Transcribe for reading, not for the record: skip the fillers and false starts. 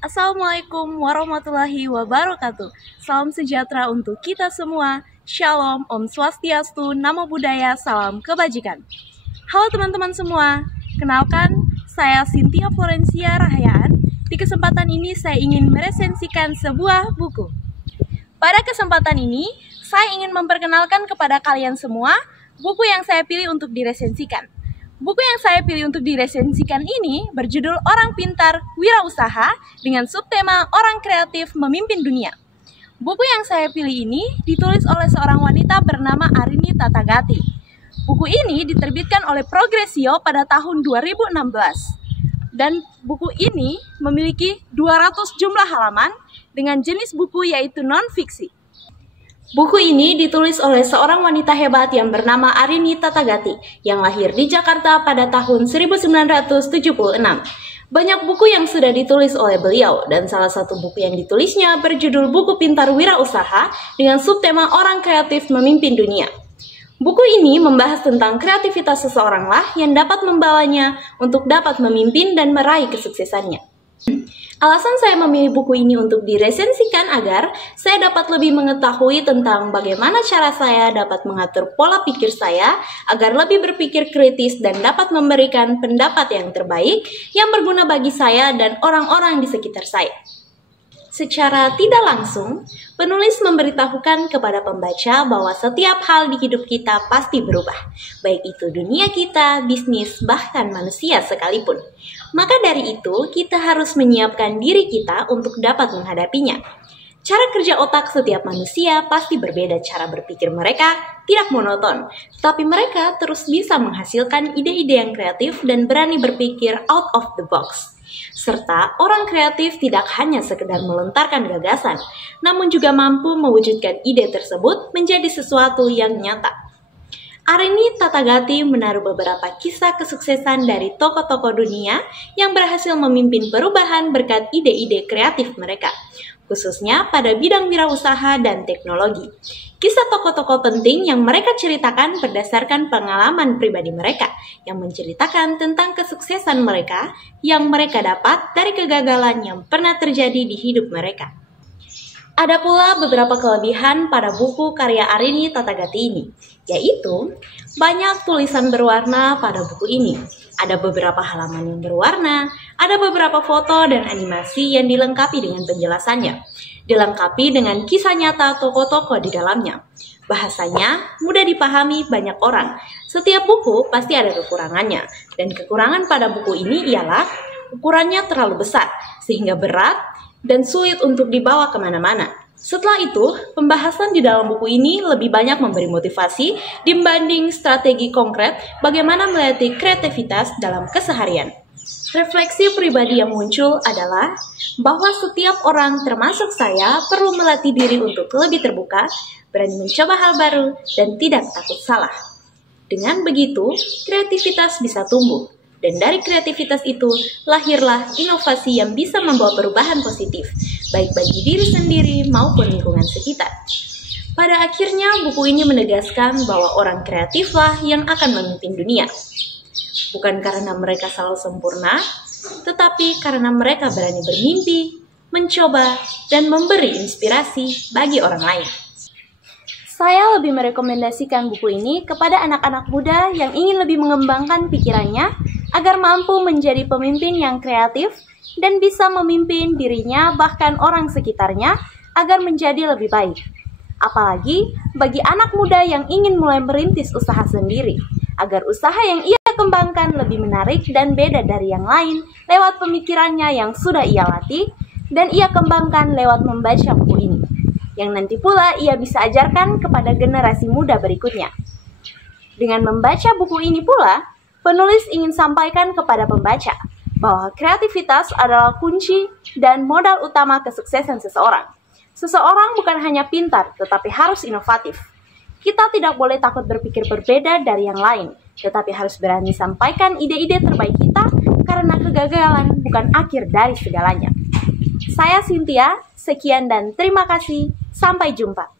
Assalamualaikum warahmatullahi wabarakatuh. Salam sejahtera untuk kita semua. Shalom, Om Swastiastu, Namo Buddhaya, salam kebajikan. Halo teman-teman semua, kenalkan saya Cynthia Florencia Rahayaan. Di kesempatan ini saya ingin meresensikan sebuah buku. Pada kesempatan ini, saya ingin memperkenalkan kepada kalian semua buku yang saya pilih untuk diresensikan. Buku yang saya pilih untuk diresensikan ini berjudul Orang Pintar Wirausaha dengan subtema Orang Kreatif Memimpin Dunia. Buku yang saya pilih ini ditulis oleh seorang wanita bernama Arini Tatagati. Buku ini diterbitkan oleh Progressio pada tahun 2016. Dan buku ini memiliki 200 jumlah halaman dengan jenis buku yaitu non-fiksi. Buku ini ditulis oleh seorang wanita hebat yang bernama Arini Tatagati yang lahir di Jakarta pada tahun 1976. Banyak buku yang sudah ditulis oleh beliau dan salah satu buku yang ditulisnya berjudul Buku Pintar Wirausaha dengan subtema Orang Kreatif Memimpin Dunia. Buku ini membahas tentang kreativitas seseoranglah yang dapat membawanya untuk dapat memimpin dan meraih kesuksesannya. Alasan saya memilih buku ini untuk diresensikan agar saya dapat lebih mengetahui tentang bagaimana cara saya dapat mengatur pola pikir saya agar lebih berpikir kritis dan dapat memberikan pendapat yang terbaik yang berguna bagi saya dan orang-orang di sekitar saya. Secara tidak langsung, penulis memberitahukan kepada pembaca bahwa setiap hal di hidup kita pasti berubah, baik itu dunia kita, bisnis, bahkan manusia sekalipun. Maka dari itu, kita harus menyiapkan diri kita untuk dapat menghadapinya. Cara kerja otak setiap manusia pasti berbeda. Cara berpikir mereka tidak monoton, tapi mereka terus bisa menghasilkan ide-ide yang kreatif dan berani berpikir out of the box. Serta orang kreatif tidak hanya sekedar melontarkan gagasan, namun juga mampu mewujudkan ide tersebut menjadi sesuatu yang nyata. Arini Tatagati menaruh beberapa kisah kesuksesan dari tokoh-tokoh dunia yang berhasil memimpin perubahan berkat ide-ide kreatif mereka, khususnya pada bidang wirausaha dan teknologi. Kisah tokoh-tokoh penting yang mereka ceritakan berdasarkan pengalaman pribadi mereka, yang menceritakan tentang kesuksesan mereka yang mereka dapat dari kegagalan yang pernah terjadi di hidup mereka. Ada pula beberapa kelebihan pada buku karya Arini Tatagati ini, yaitu banyak tulisan berwarna pada buku ini. Ada beberapa halaman yang berwarna, ada beberapa foto dan animasi yang dilengkapi dengan penjelasannya. Dilengkapi dengan kisah nyata tokoh-tokoh di dalamnya. Bahasanya mudah dipahami banyak orang. Setiap buku pasti ada kekurangannya, dan kekurangan pada buku ini ialah ukurannya terlalu besar, sehingga berat dan sulit untuk dibawa kemana-mana. Setelah itu, pembahasan di dalam buku ini lebih banyak memberi motivasi dibanding strategi konkret bagaimana melatih kreativitas dalam keseharian. Refleksi pribadi yang muncul adalah bahwa setiap orang termasuk saya perlu melatih diri untuk lebih terbuka, berani mencoba hal baru, dan tidak takut salah. Dengan begitu, kreativitas bisa tumbuh. Dan dari kreativitas itu, lahirlah inovasi yang bisa membawa perubahan positif, baik bagi diri sendiri maupun lingkungan sekitar. Pada akhirnya, buku ini menegaskan bahwa orang kreatiflah yang akan memimpin dunia. Bukan karena mereka selalu sempurna, tetapi karena mereka berani bermimpi, mencoba, dan memberi inspirasi bagi orang lain. Saya lebih merekomendasikan buku ini kepada anak-anak muda yang ingin lebih mengembangkan pikirannya agar mampu menjadi pemimpin yang kreatif dan bisa memimpin dirinya bahkan orang sekitarnya agar menjadi lebih baik. Apalagi bagi anak muda yang ingin mulai merintis usaha sendiri, agar usaha yang ia kembangkan lebih menarik dan beda dari yang lain lewat pemikirannya yang sudah ia latih dan ia kembangkan lewat membaca buku ini, yang nanti pula ia bisa ajarkan kepada generasi muda berikutnya. Dengan membaca buku ini pula, penulis ingin sampaikan kepada pembaca bahwa kreativitas adalah kunci dan modal utama kesuksesan seseorang. Seseorang bukan hanya pintar, tetapi harus inovatif. Kita tidak boleh takut berpikir berbeda dari yang lain, tetapi harus berani sampaikan ide-ide terbaik kita karena kegagalan bukan akhir dari segalanya. Saya Cynthia, sekian dan terima kasih. Sampai jumpa.